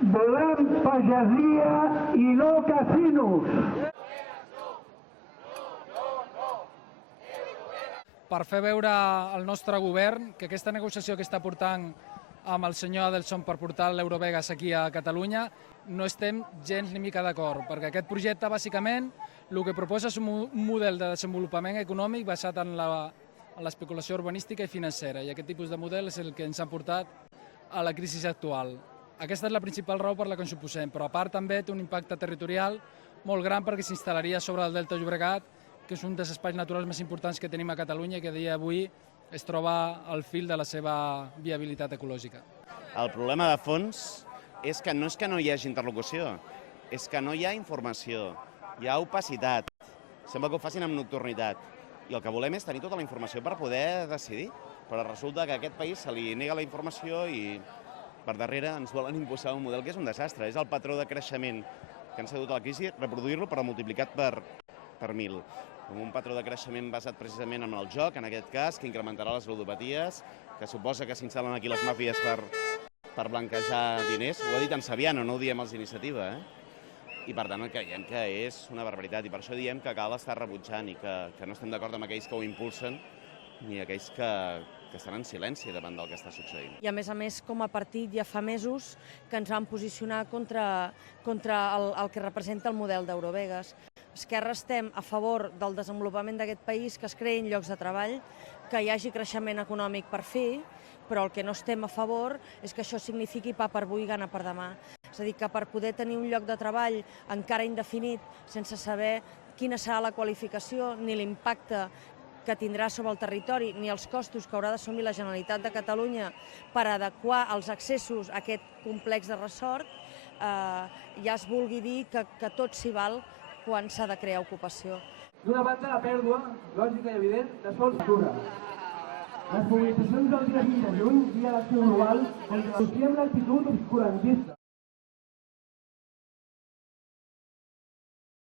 Volem pagesia i no casinos. Per fer veure al nostre govern que aquesta negociació que està portant amb el senyor Adelson per portar l'Eurovegas aquí a Catalunya no estem gens ni mica d'acord, perquè aquest projecte bàsicament el que proposa és un model de desenvolupament econòmic basat en l'especulació urbanística i financera, i aquest tipus de model és el que ens ha portat a la crisi actual. Aquesta és la principal raó per la que ens oposem, però a part també té un impacte territorial molt gran perquè s'instal·laria sobre el Delta Llobregat, que és un dels espais naturals més importants que tenim a Catalunya i que a dia d'avui es troba al fil de la seva viabilitat ecològica. El problema de fons és que no hi hagi interlocució, és que no hi ha informació, hi ha opacitat. Sembla que ho facin amb nocturnitat. I el que volem és tenir tota la informació per poder decidir. Però resulta que a aquest país se li nega la informació i per darrere ens volen imposar un model que és un desastre. És el patró de creixement que ens ha dut a la crisi, reproduir-lo però multiplicat per 1.000. Com un patró de creixement basat precisament en el joc, en aquest cas, que incrementarà les ludopaties, que suposa que s'instal·len aquí les màfies per blanquejar diners. Ho ha dit en Saviano, no ho diem els d'Iniciativa, I per tant creiem que és una barbaritat i per això diem que cal estar rebutjant i que no estem d'acord amb aquells que ho impulsen ni aquells que estan en silenci davant del que està succeint. I a més, com a partit ja fa mesos que ens vam posicionar contra el que representa el model d'Eurovegas. Esquerra estem a favor del desenvolupament d'aquest país, que es creïn llocs de treball, que hi hagi creixement econòmic per fer, però el que no estem a favor és que això signifiqui pa per avui i gana per demà. És a dir, que per poder tenir un lloc de treball encara indefinit, sense saber quina serà la qualificació ni l'impacte que tindrà sobre el territori, ni els costos que haurà d'assumir la Generalitat de Catalunya per adequar els accessos a aquest complex de ressort, ja es vulgui dir que tot s'hi val quan s'ha de crear ocupació. D'una banda, la pèrdua, lògica i evident, de sòl natura. Les mobilitzacions del dia 20 de juny, dia d'acció global, on denunciem l'actitud obscurantista.